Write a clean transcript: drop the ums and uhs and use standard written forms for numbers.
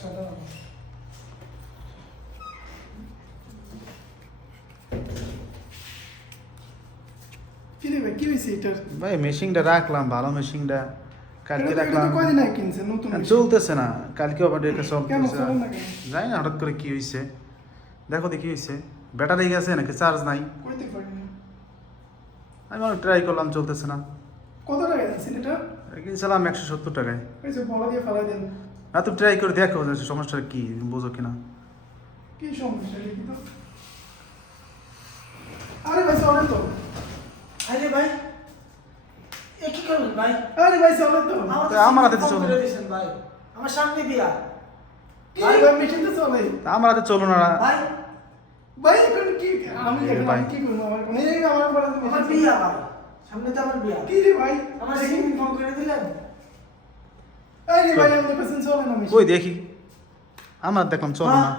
একসাথে হবে। কি রে ভাই, কি হয়েছে এটার? ভাই মেশিনটা রাখলাম, ভালো মেশিনটা কালকে এটা তো রাখলাম, কয়দিন আগে কিনছে, নতুন machine। চলতেছে না। কালকে আবার এটা কেন চলতেছে চলে না কেন? জানি না হঠাৎ করে কি হয়েছে। দেখো দেখি হয়েছে, ব্যাটারি গেছে নাকি চার্জ নাই। কইতে পারি না। আমি অনেক ট্রাই করলাম, চলতেছে না। কত টাকা দিয়েছেন এটা? কিনছিলাম 170 টাকায়। এই যে বলা দিয়ে ফেলাই দেন। না তুমি ট্রাই করে দেখো যে সমস্যাটা কি, বোঝো কিনা। কি সমস্যা দেখি তো। আরে ভাই চলে তো। আরে ভাই এ কি করবেন ভাই? আরে ভাই চলে তো। আমার হাতে তো ফোন চলে। করে দিয়েছেন ভাই, আমার সামনে বিয়া। কি ভাই, মেশিন তো চলে। আমার হাতে চলো না। ভাই ভাই এখন কি আমি এ এখন ভাই। আমি কি করবো? আমার কোনো এই আমার বলা আমার বিয়া ভাই, সামনে তো আমার বিয়া। কি রে ভাই? আমার সেদিন ফোন করে দিলেন। আরে ভাই আমাদের পেছন চলে না মেশিন। কই দেখি, আমার দেখলাম চলো না।